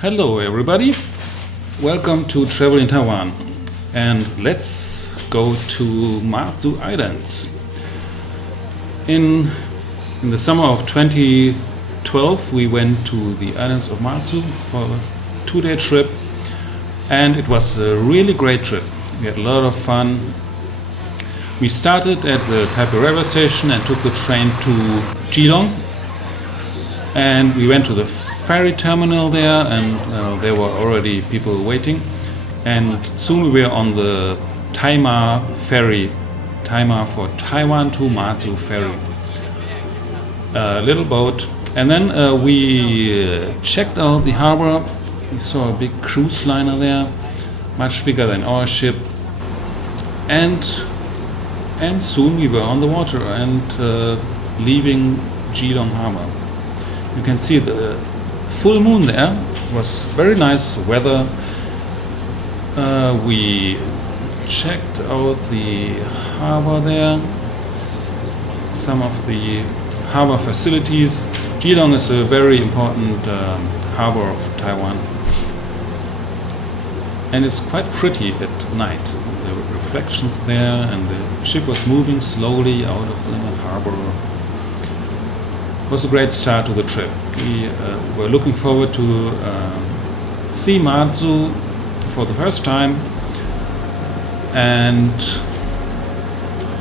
Hello everybody, welcome to Travel in Taiwan, and let's go to Matsu Islands. In the summer of 2012 we went to the islands of Matsu for a 2-day trip, and it was a really great trip. We had a lot of fun. We started at the Taipei railway station and took the train to Keelung, and we went to the ferry terminal there, and there were already people waiting, and soon we were on the Taima ferry, Taima for Taiwan to Matsu ferry, a little boat. And then we checked out the harbor. We saw a big cruise liner there, much bigger than our ship, and soon we were on the water and leaving Keelung harbor. You can see the full moon there. It was very nice weather. We checked out the harbor there, some of the harbor facilities. Keelung is a very important harbor of Taiwan, and it's quite pretty at night. There were reflections there, and the ship was moving slowly out of the harbor. It was a great start to the trip. We were looking forward to see Matsu for the first time, and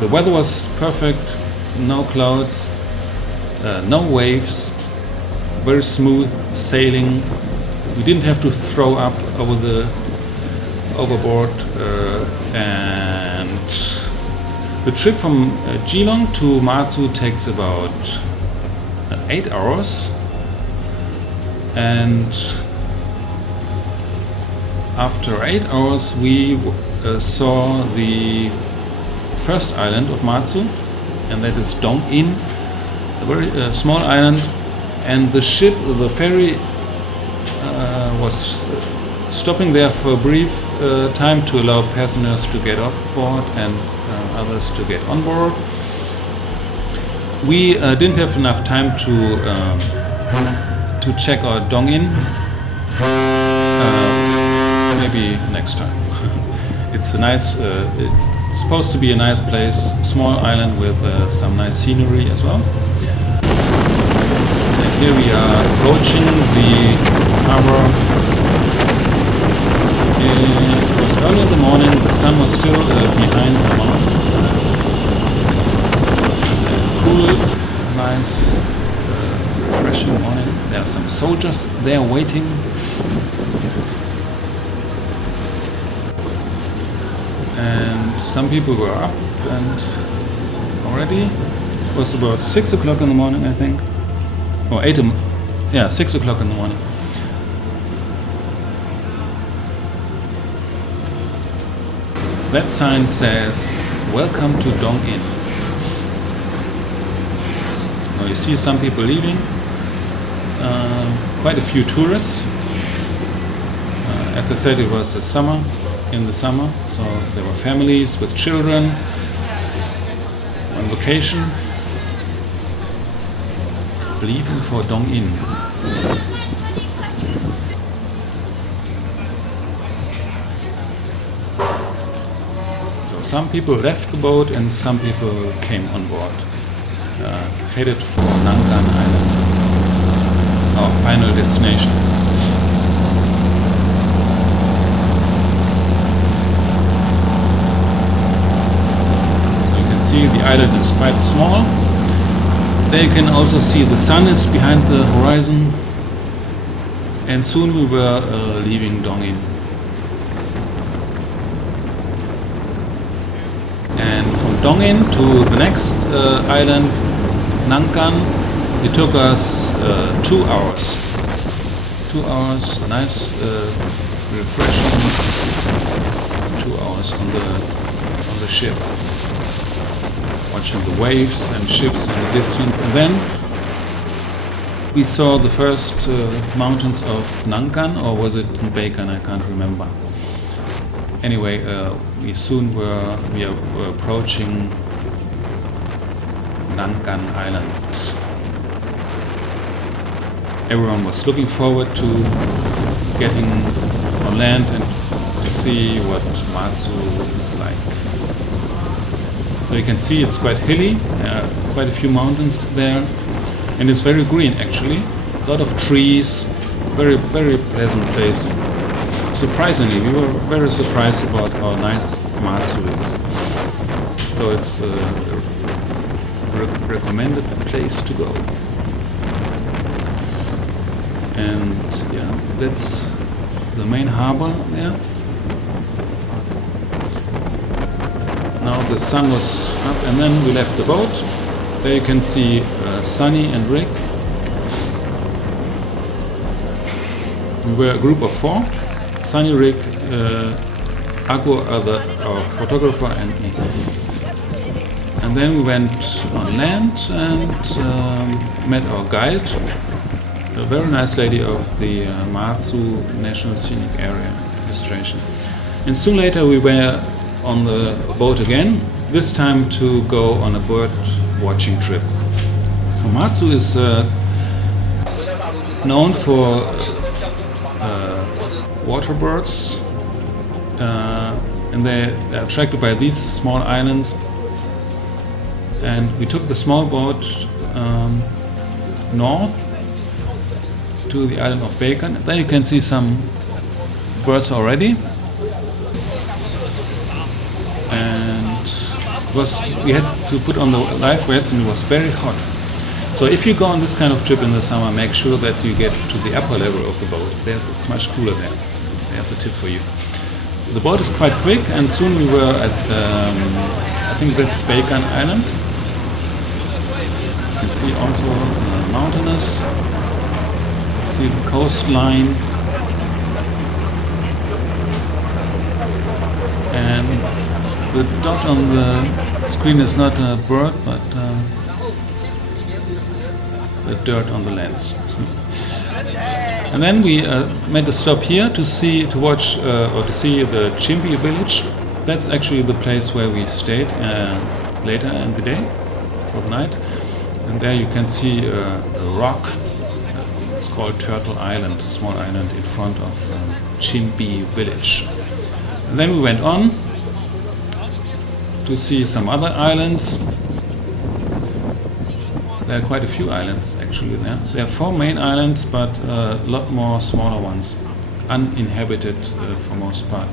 the weather was perfect. No clouds, no waves, very smooth sailing. We didn't have to throw up overboard, and the trip from Keelung to Matsu takes about 8 hours, and after 8 hours we saw the first island of Matsu, and that is Dong-in, a very small island. And the ferry was stopping there for a brief time to allow passengers to get off board and others to get on board. We didn't have enough time to check out Dong-in. Maybe next time. It's a nice. It's supposed to be a nice place, small island with some nice scenery as well. And here we are approaching the harbor. It was early in the morning. The sun was still behind the mountains. Cool, nice, refreshing morning. There are some soldiers there waiting. And some people were up and already. It was about 6 o'clock in the morning, I think. Or 6 o'clock in the morning. That sign says, "Welcome to Dong-in." Now you see some people leaving, quite a few tourists. As I said, it was in the summer, so there were families with children on vacation, leaving for Dong-in. So some people left the boat and some people came on board, headed for Nangan Island, our final destination. The island is quite small. There you can also see the sun is behind the horizon, and soon we were leaving Dong-in. And from Dong-in to the next island, Nangan, it took us 2 hours. 2 hours, nice, refreshing 2 hours on the ship, watching the waves and ships in the distance. And then we saw the first mountains of Nangan, or was it in Beigan? I can't remember. Anyway, we were approaching Nangan Island. Everyone was looking forward to getting on land and to see what Matsu is like. So you can see it's quite hilly, quite a few mountains there, and it's very green actually. A lot of trees, very pleasant place. Surprisingly, we were very surprised about how nice Matsu is. So it's a recommended place to go. And yeah, that's the main harbor there. Now the sun was up and then we left the boat. There you can see Sunny and Rick. We were a group of 4. Sunny, Rick, Akko, our photographer, and me. And then we went on land and met our guide, a very nice lady of the Matsu National Scenic Area Administration. And soon later we were on the boat again, this time to go on a bird watching trip. Matsu is known for water birds, and they're attracted by these small islands. And we took the small boat north to the island of Beigan. There you can see some birds already. And we had to put on the life vest and it was very hot. So if you go on this kind of trip in the summer, make sure that you get to the upper level of the boat. It's much cooler there. There's a tip for you. The boat is quite quick and soon we were at, I think that's Beigan Island. You can see also mountainous. See the coastline. And the dot on the screen is not a bird, but the dirt on the lens. And then we made a stop here to see the Qinbi village. That's actually the place where we stayed later in the day, for the night. And there you can see a rock. It's called Turtle Island, a small island in front of Qinbi village. And then we went on to see some other islands. There are quite a few islands actually there. There are 4 main islands, but a lot more smaller ones, uninhabited for most part.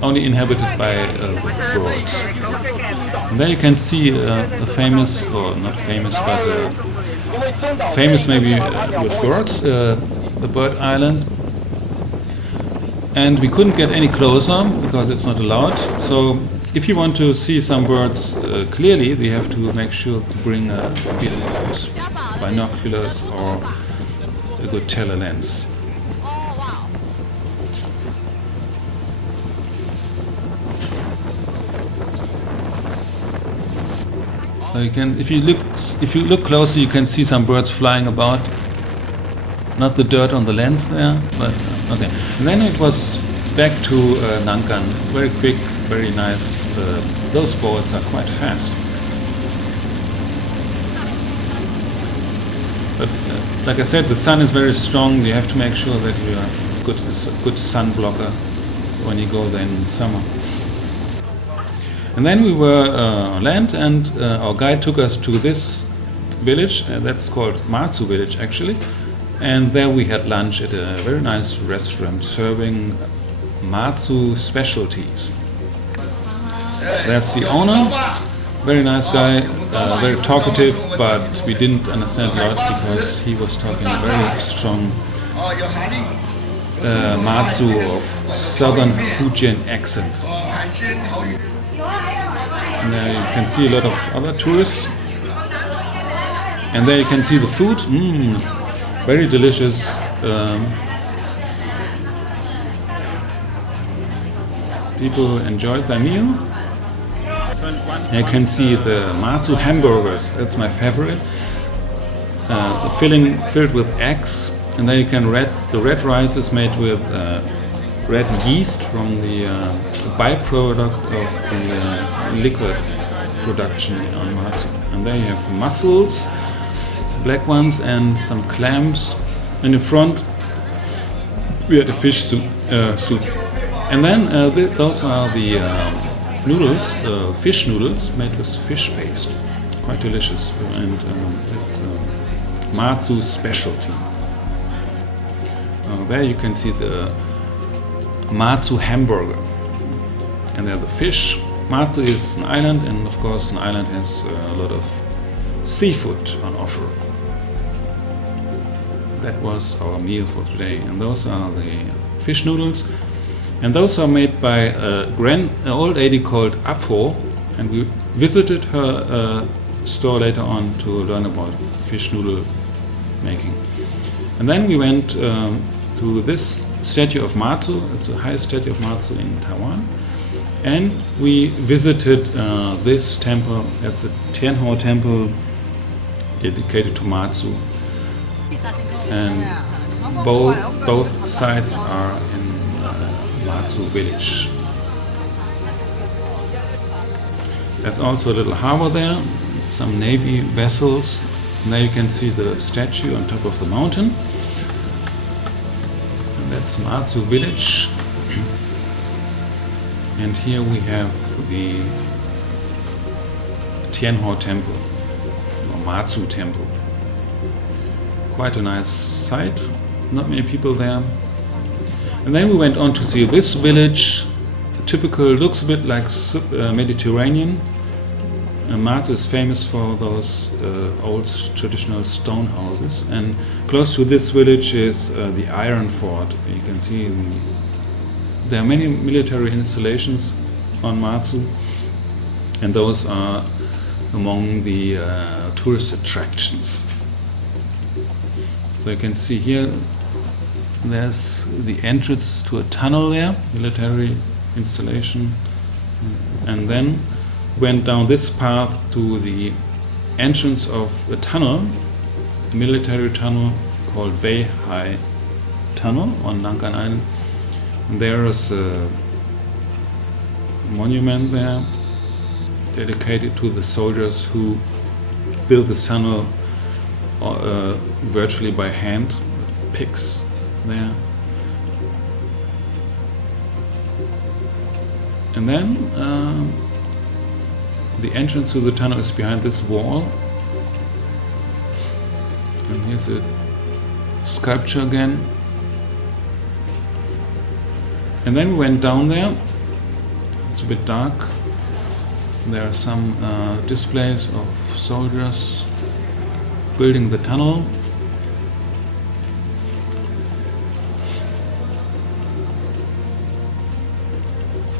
Only inhabited by birds. And there you can see a famous, or not famous, but famous maybe with birds, the bird island. And we couldn't get any closer because it's not allowed. So if you want to see some birds clearly, you have to make sure to bring binoculars or a good telelens. So you can, if you look closer, you can see some birds flying about. Not the dirt on the lens there, but okay. And then it was back to Nangan. Very quick, very nice. Those boats are quite fast. But like I said, the sun is very strong. You have to make sure that you have good sun blocker when you go there in summer. And then we were on land, and our guide took us to this village. That's called Matsu village actually. And there we had lunch at a very nice restaurant serving Matsu specialties. There's the owner, very nice guy, very talkative, but we didn't understand a lot because he was talking a very strong Matsu of southern Fujian accent. And there you can see a lot of other tourists. And there you can see the food. Very delicious. People enjoyed their meal. You can see the Matsu hamburgers. That's my favorite. The filling filled with eggs, and then you can the red rice is made with red yeast from the byproduct of the liquid production on Matsu. And there you have mussels, black ones, and some clams. And in front We had a fish soup. And then those are the noodles, fish noodles made with fish paste. Quite delicious. And it's Matsu Specialty. There you can see the Matsu hamburger. And there the fish. Matsu is an island, and of course an island has a lot of seafood on offer. That was our meal for today. And those are the fish noodles. And those are made by an old lady called Apo. And we visited her store later on to learn about fish noodle making. And then we went to this statue of Matsu. It's the highest statue of Matsu in Taiwan. And we visited this temple. That's a Tianhao temple dedicated to Matsu. And both sides are in Matsu village. There's also a little harbor there, some navy vessels. And there you can see the statue on top of the mountain. And that's Matsu village. And here we have the Tianhao temple, or Matsu temple. Quite a nice sight, not many people there. And then we went on to see this village. Typical, looks a bit like Mediterranean. Matsu is famous for those old traditional stone houses. And close to this village is the Iron Fort. You can see there are many military installations on Matsu, and those are among the tourist attractions. So you can see here, there's the entrance to a tunnel there, military installation, and then went down this path to the entrance of the tunnel, the military tunnel called Beigan Tunnel on Nangan Island. And there is a monument there dedicated to the soldiers who built the tunnel virtually by hand, with picks there. And then the entrance to the tunnel is behind this wall. And here's a sculpture again. And then we went down there. It's a bit dark. There are some displays of soldiers building the tunnel.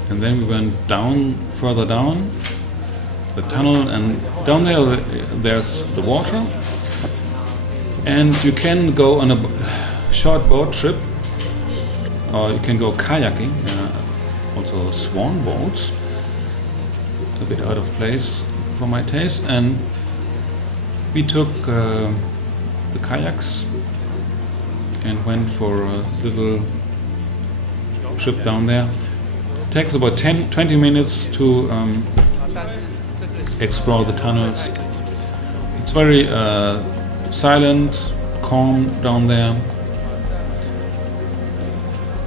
And then we went down, further down the tunnel, and down there there's the water. And you can go on a short boat trip, or you can go kayaking, also swan boats, a bit out of place for my taste. And we took the kayaks and went for a little trip down there. It takes about 20 minutes to explore the tunnels. It's very silent, calm down there,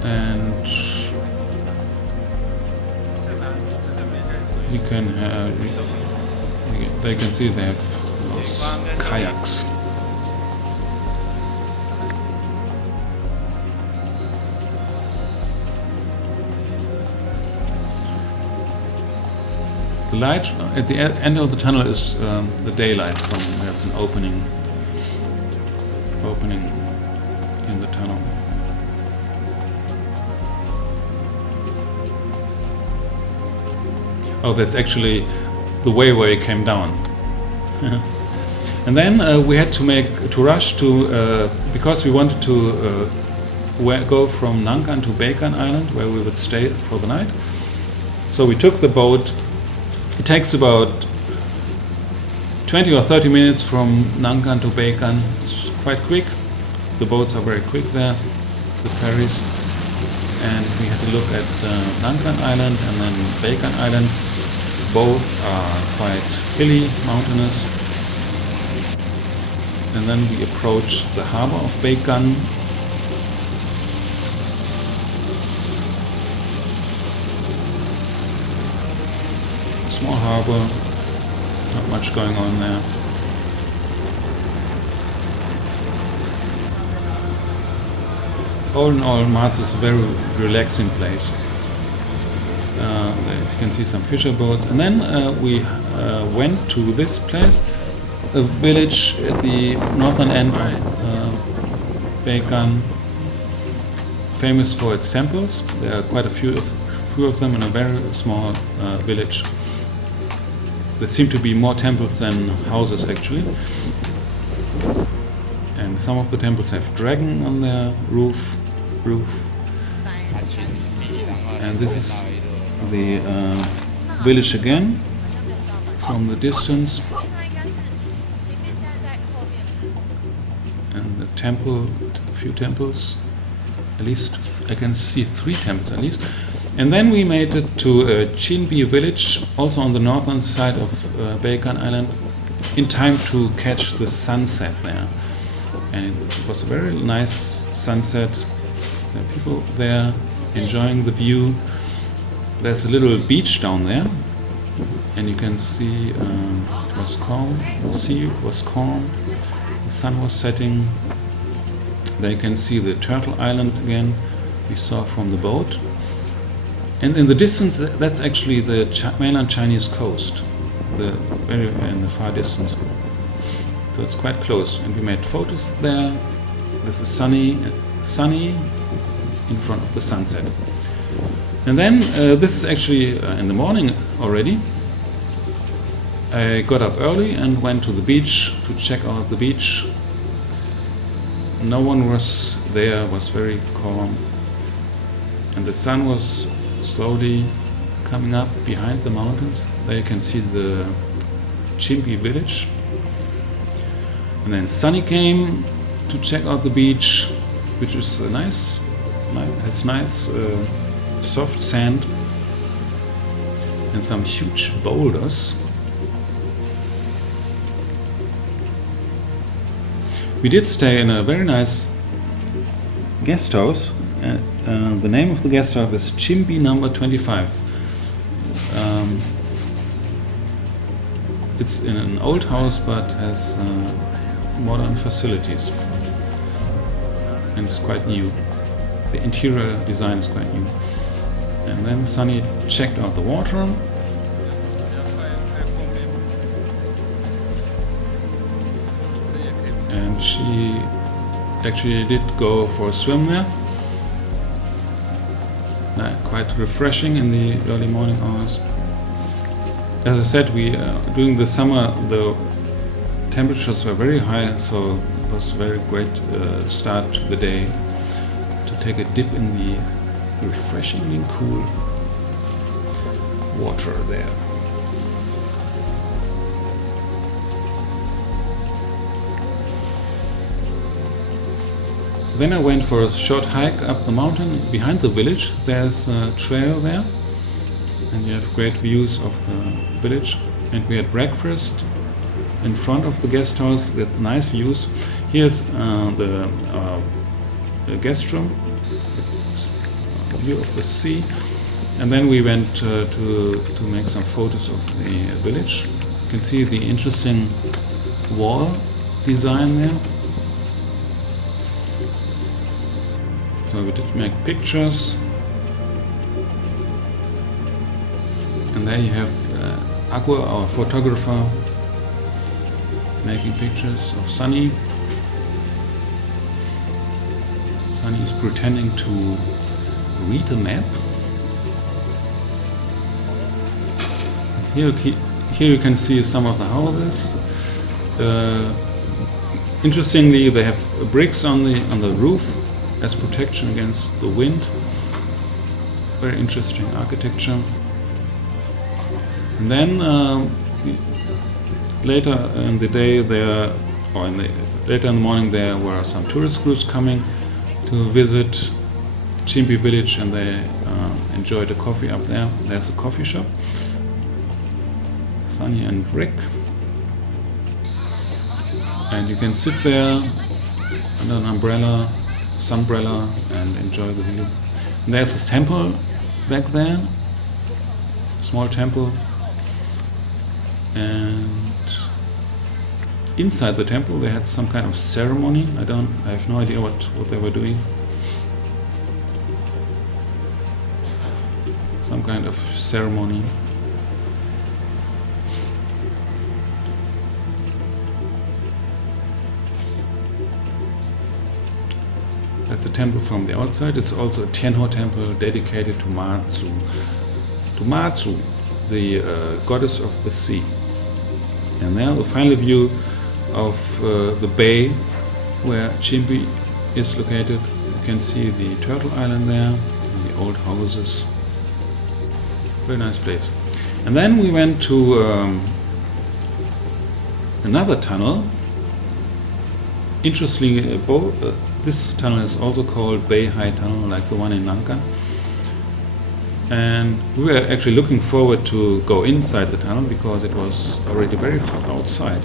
and you can they can see they have those kayaks. The light at the end of the tunnel is the daylight from that's an opening in the tunnel. Oh, that's actually the way where it came down. And then we had to rush to because we wanted to go from Nangan to Beigan Island, where we would stay for the night. So we took the boat. It takes about 20 or 30 minutes from Nangan to Beigan. It's quite quick. The boats are very quick there, the ferries. And we had to look at Nangan Island and then Beigan Island. Both are quite hilly, mountainous. And then we approached the harbor of Beigan. small harbor, not much going on there. All in all, Matsu is a very relaxing place. You can see some fisher boats. And then we went to this place, a village at the northern end of Beigan, famous for its temples. There are quite a few of them in a very small village. There seem to be more temples than houses actually. And some of the temples have dragon on their roof. And this is the village again from the distance. And the temple, a few temples, at least I can see 3 temples at least. And then we made it to Qinbi village, also on the northern side of Beigan Island, in time to catch the sunset there. And it was a very nice sunset. There are people there enjoying the view. There's a little beach down there, and you can see it was calm. The sea was calm. The sun was setting. There you can see the Turtle Island again. We saw from the boat. And in the distance, that's actually the mainland Chinese coast, the very in the far distance. So it's quite close, and we made photos there. This is sunny in front of the sunset. And then this is actually in the morning already. I got up early and went to the beach to check out the beach. No one was there, it was very calm. And the sun was slowly coming up behind the mountains. There you can see the Qinbi village. And then Sunny came to check out the beach, which is has nice soft sand and some huge boulders. We did stay in a very nice guest house. The name of the guest house is Qinbi number 25. It's in an old house but has modern facilities, and it's quite new. The interior design is quite new. And then Sunny checked out the water. And she actually did go for a swim there. Quite refreshing in the early morning hours. As I said, during the summer the temperatures were very high, so it was a very great start to the day to take a dip in the refreshingly cool water there. Then I went for a short hike up the mountain behind the village. There's a trail there, and you have great views of the village. And we had breakfast in front of the guest house with nice views. Here's the guest room, view of the sea. And then we went to make some photos of the village. You can see the interesting wall design there. So we did make pictures. And there you have Aqua, our photographer, making pictures of Sunny. Sunny is pretending to read a map. Here you can see some of the houses. Interestingly, they have bricks on the roof as protection against the wind. Very interesting architecture. And then later in the day later in the morning there were some tourist groups coming to visit Qinbi village, and they enjoyed a coffee up there. There's a coffee shop. Sunny and Rick. And you can sit there under an sunbrella, and enjoy the view. And there's this temple back there, small temple. And inside the temple they had some kind of ceremony. I have no idea what they were doing. Some kind of ceremony. That's a temple from the outside. It's also a Tianho temple dedicated to Matsu. To Matsu, the goddess of the sea. And there the final view of the bay where Qinbi is located. You can see the turtle island there, and the old houses. Very nice place. And then we went to another tunnel. Interestingly, this tunnel is also called Beihai Tunnel, like the one in Nangan. And we were actually looking forward to go inside the tunnel because it was already very hot outside.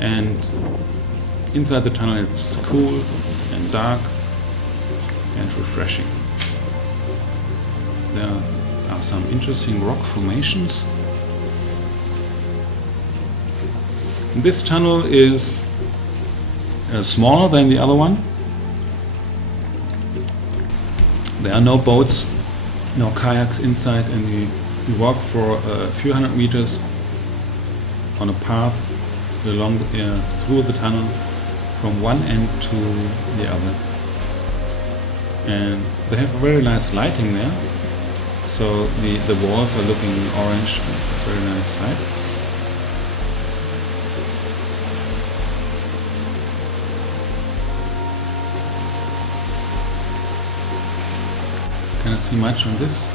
And inside the tunnel it's cool and dark and refreshing. There are some interesting rock formations. This tunnel is smaller than the other one. There are no boats, no kayaks inside, and we walk for a few hundred meters on a path along through the tunnel from one end to the other. And they have a very nice lighting there, so the walls are looking orange. It's a very nice sight. Cannot see much on this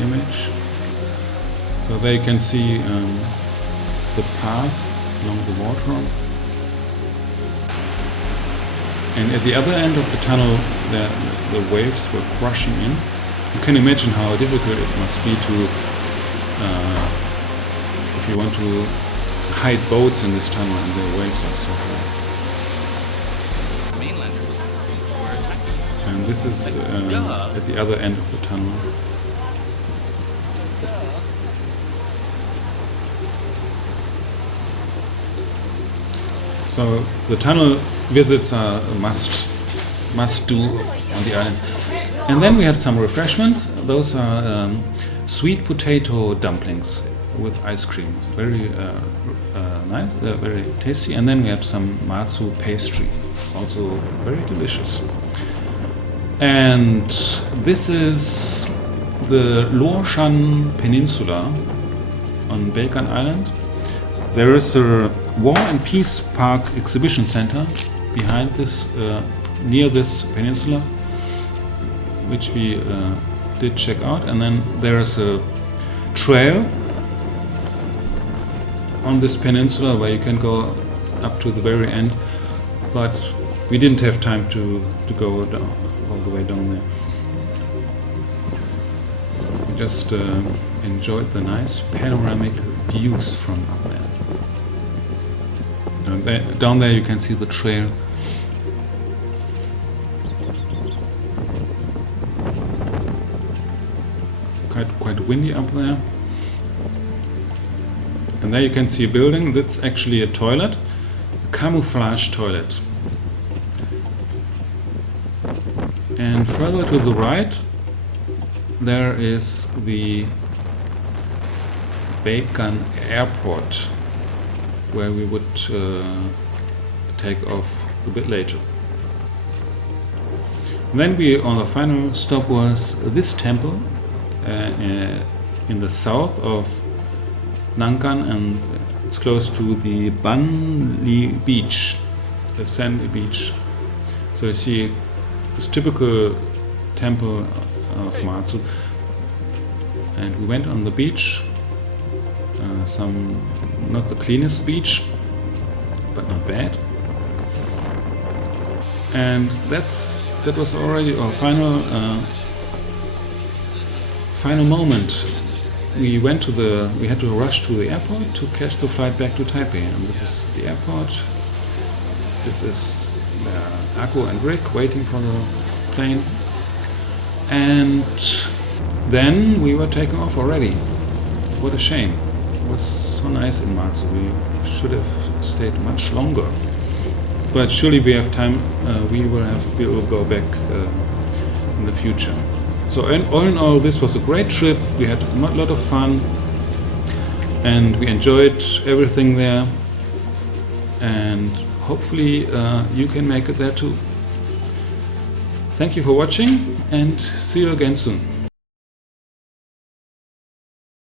image. So there you can see the path along the water. And at the other end of the tunnel, the waves were crushing in. You can imagine how difficult it must be to, if you want to hide boats in this tunnel and the waves are so high. And this is at the other end of the tunnel. So the tunnel visits are a must do on the islands. And then we had some refreshments. Those are sweet potato dumplings with ice cream. Very nice, very tasty. And then we had some matsu pastry, also very delicious. And this is the Luoshan Peninsula on Beigan Island. There is a War and Peace Park exhibition center behind this, near this peninsula, which we did check out. And then there is a trail on this peninsula where you can go up to the very end, but we didn't have time to go down, all the way down there. We just enjoyed the nice panoramic views from up there. Down there you can see the trail. Quite windy up there. And there you can see a building that's actually a toilet, a camouflage toilet. And further to the right there is the Beigan airport, where we would take off a bit later. And then our final stop was this temple in the south of Nangan, and it's close to the Banli beach, the sandy beach. So you see this typical temple of Matsu. And we went on the beach, not the cleanest beach, but not bad. And that was already our final moment. We had to rush to the airport to catch the flight back to Taipei. And this is the airport. This is Akko and Rick waiting for the plane. And then we were taking off already. What a shame. was so nice in Matsu. We should have stayed much longer. But surely we have time. We will go back in the future. So all in all, this was a great trip. We had a lot of fun, and we enjoyed everything there. And hopefully you can make it there too. Thank you for watching, and see you again soon.